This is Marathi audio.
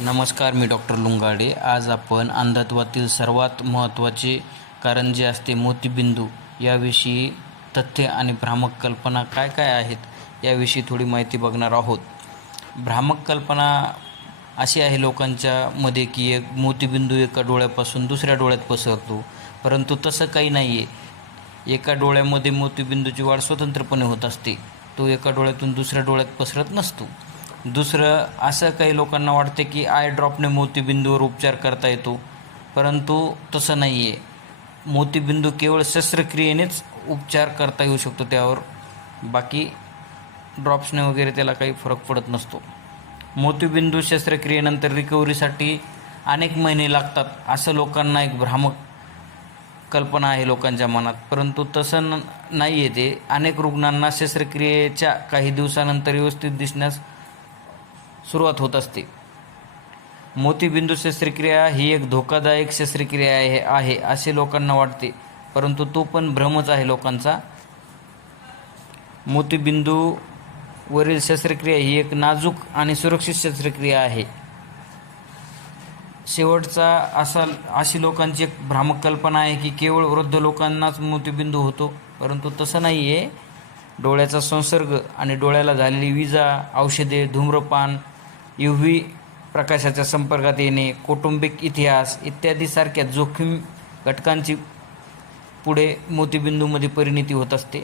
नमस्कार मी डॉक्टर लुंगाडे. आज आपण अंधत्वातील सर्वात महत्त्वाचे कारण जे असते मोतीबिंदू याविषयी तथ्य आणि भ्रामक कल्पना काय काय आहेत याविषयी थोडी माहिती बघणार आहोत. भ्रामक कल्पना अशी आहे लोकांच्या मध्ये की एक मोतीबिंदू एका डोळ्यापासून दुसऱ्या डोळ्यात पसरतो. परंतु तसं काही नाही आहे एका डोळ्यामध्ये मोतीबिंदूची वाढ स्वतंत्रपणे होत असते. तो एका डोळ्यातून दुसऱ्या डोळ्यात पसरत नसतो. दुसरं असं काही लोकांना वाटते की आय ड्रॉपने मोतीबिंदूवर उपचार करता येतो. परंतु तसं नाही आहे मोतीबिंदू केवळ शस्त्रक्रियेनेच उपचार करता येऊ शकतो त्यावर. बाकी ड्रॉप्सने वगैरे त्याला काही फरक पडत नसतो. मोतीबिंदू शस्त्रक्रियेनंतर रिकव्हरीसाठी अनेक महिने लागतात असं लोकांना एक भ्रामक कल्पना आहे लोकांच्या मनात. परंतु तसं न नाही आहे ते. अनेक रुग्णांना शस्त्रक्रियेच्या काही दिवसानंतर व्यवस्थित दिसण्यास सुरुवात होत असते. मोतीबिंदू शस्त्रक्रिया ही एक धोकादायक शस्त्रक्रिया आहे आहे असे लोकांना वाटते. परंतु तो पण भ्रमच आहे लोकांचा. मोतीबिंदूवरील शस्त्रक्रिया ही एक नाजूक आणि सुरक्षित शस्त्रक्रिया आहे. शेवटचा असा अशी लोकांची एक भ्रामक कल्पना आहे की केवळ वृद्ध लोकांनाच मोतीबिंदू होतो परंतु तसं नाही आहे डोळ्याचा संसर्ग आणि डोळ्याला झालेली विजा औषधे धूम्रपान यू व्ही प्रकाशाच्या संपर्कात येणे कौटुंबिक इतिहास इत्यादीसारख्या जोखीम घटकांची पुढे मोतीबिंदूमध्ये परिणती होत असते.